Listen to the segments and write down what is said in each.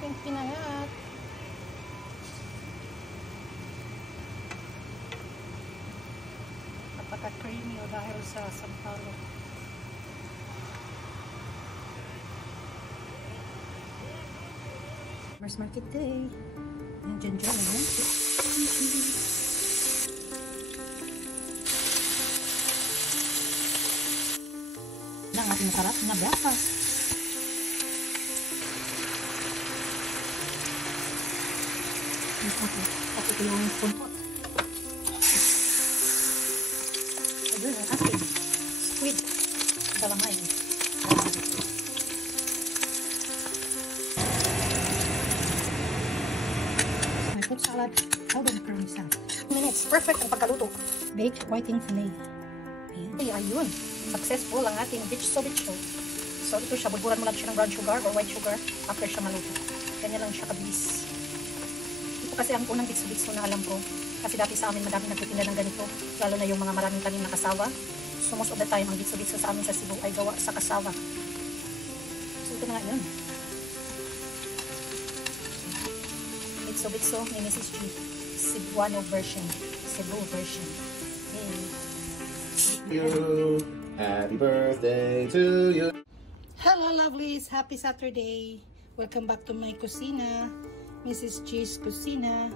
ating pinangat. Napaka-creamy o dahil sa sampalok. Farmers Market Day. Nandiyan dyan naman. Ang ating sarap na breakfast. Tapos ito yung spoon pot. Ayun ang ating squid. Dalamay. My fruit salad. How does it curry salad? 2 minutes. Perfect ang pagkaluto. Baked whiting fillet. Ayun. Successful ang ating bitso. So ito siya, bulburan mo lang siya ng brown sugar or white sugar after siya maluto. Ganyan lang siya kabilis. Ito kasi ang unang bitso na alam ko. Kasi dati sa amin madaming nagtitinda ng ganito. Lalo na yung mga maraming tanim na kasawa. So most of the time, ang bitso sa amin sa Cebu ay gawa sa kasawa. So ito na nga yun. Bitso ni Mrs. G. Cebuano version. Cebu version. You. Happy birthday to you. Hello lovelies, happy Saturday. Welcome back to my kusina, Mrs. G's Kusina.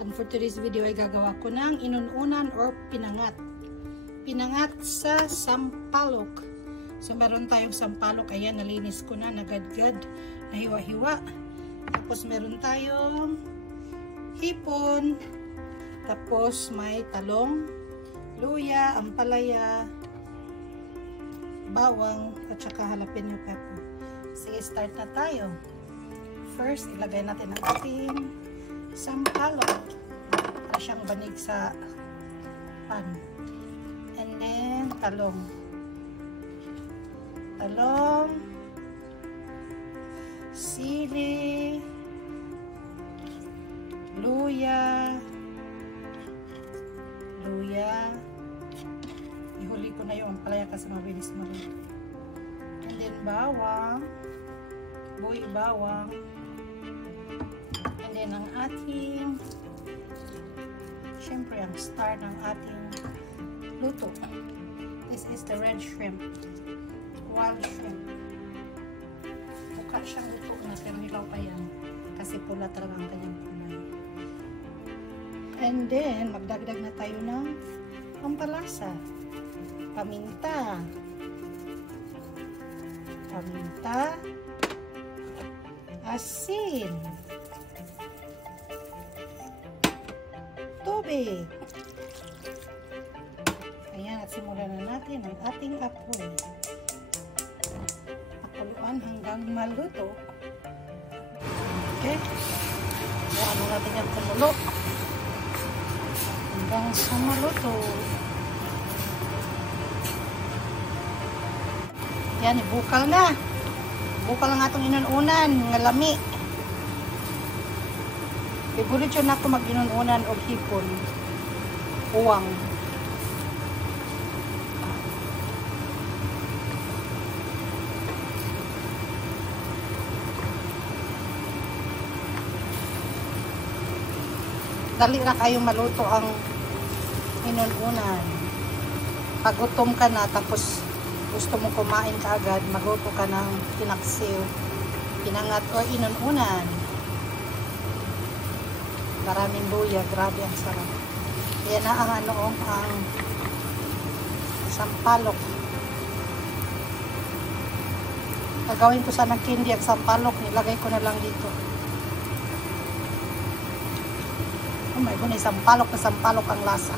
And for today's video ay gagawa ko ng inununan or pinangat. Pinangat sa sampalok. So meron tayong sampalok, ayan, nalinis ko na, nagadgad, nahiwa-hiwa. Tapos meron tayong hipon. Tapos may talong, luya, ampalaya, bawang, at saka jalapeno pepper. Sige, start na tayo. First, ilagay natin ang ating sampalok. Para siyang banig sa pan. And then, talong. Talong, sili, luya, ihuli ko na yung ampalaya kasi mabilis maluto. And then bawang, buhay bawang, and then ang ating, syempre ang star ng ating luto. This is the red shrimp, wild shrimp. Mukha siyang luto na pero hilaw pa yan kasi pula talaga ang kanyang kulay. And then magdagdag na tayo ng pampalasa. Paminta, asin, tubig. Ayan, at simulan na natin ang ating apoy. Pakuluan hanggang maluto. Okay. Ano natin yung kumulo hanggang sa maluto. Yan, ibukal na. Bukal ang atong inununan, nga lami. Favorite yun ako mag-inununan o hipon. Uwang. Dali na kayong maluto ang inununan. Pagutom ka na, tapos gusto mo kumain ka agad, magluto ka ng pinaksiw, pinangat o inununan. Maraming luya, grabe ang sarap. Yan na ang ang sampalok. Gagawin ko sana candy at sampalok, nilagay ko na lang dito. Oh my goodness, sampalok na sampalok ang lasa.